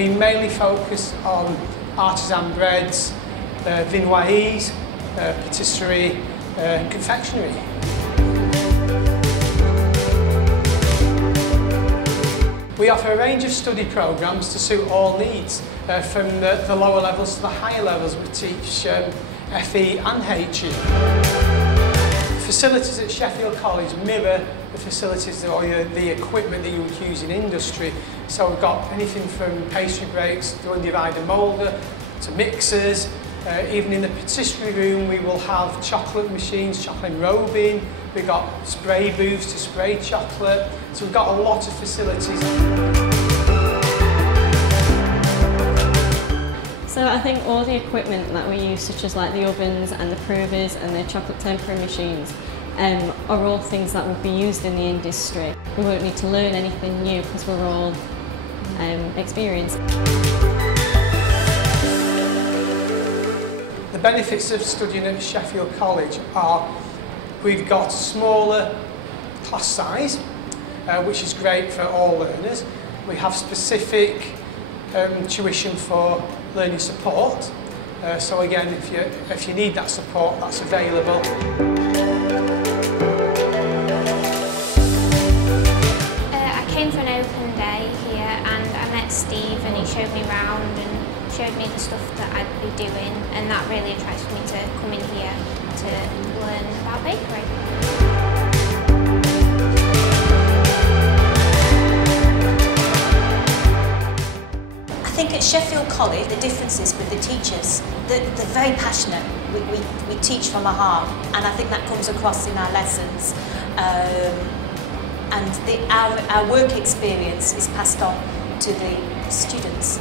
We mainly focus on artisan breads, vinoise, patisserie and confectionery. We offer a range of study programmes to suit all needs, from the lower levels to the higher levels. We teach FE and HE. Facilities at Sheffield College mirror the facilities or the equipment that you would use in industry. So we've got anything from pastry grates to undivided moulder to mixers. Even in the patisserie room we will have chocolate machines, chocolate enrobing. We've got spray booths to spray chocolate. So we've got a lot of facilities. So I think all the equipment that we use, such as like the ovens and the provers and the chocolate tempering machines, are all things that will be used in the industry. We won't need to learn anything new because we're all experienced. The benefits of studying at Sheffield College are we've got smaller class size, which is great for all learners. We have specific tuition for learning support. So again, if you need that support, that's available. I came for an open day here and I met Steve and he showed me around and showed me the stuff that I'd be doing, and that really attracted me to come in here to learn about bakery. I think at Sheffield College the difference is with the teachers. They're very passionate. We teach from our heart, and I think that comes across in our lessons. And our work experience is passed on to the students.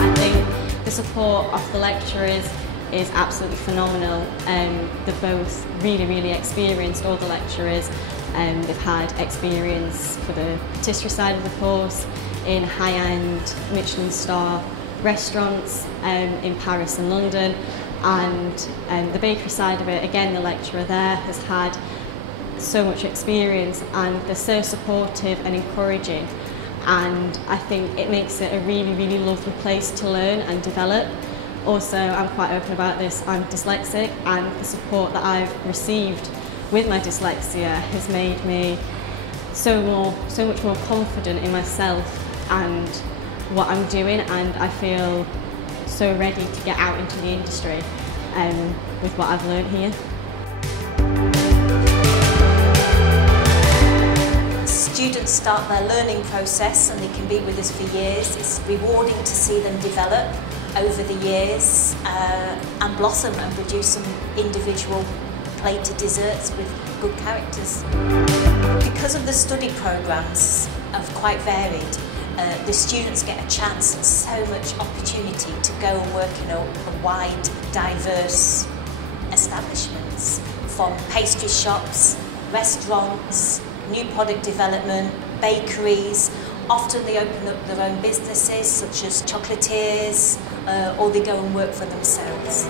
I think the support of the lecturers is absolutely phenomenal. They're both really experienced, all the lecturers. They've had experience for the patisserie side of the course in high-end Michelin star restaurants in Paris and London, and the bakery side of it, again the lecturer there has had so much experience and they're so supportive and encouraging, and I think it makes it a really lovely place to learn and develop. Also, I'm quite open about this, I'm dyslexic, and the support that I've received with my dyslexia has made me so much more confident in myself and what I'm doing, and I feel so ready to get out into the industry with what I've learned here. Students start their learning process and they can be with us for years. It's rewarding to see them develop over the years and blossom and produce some individual plated desserts with good characters. Because of the study programmes are quite varied, the students get a chance and so much opportunity to go and work in a wide, diverse establishments, from pastry shops, restaurants, new product development, bakeries. Often they open up their own businesses such as chocolatiers, or they go and work for themselves.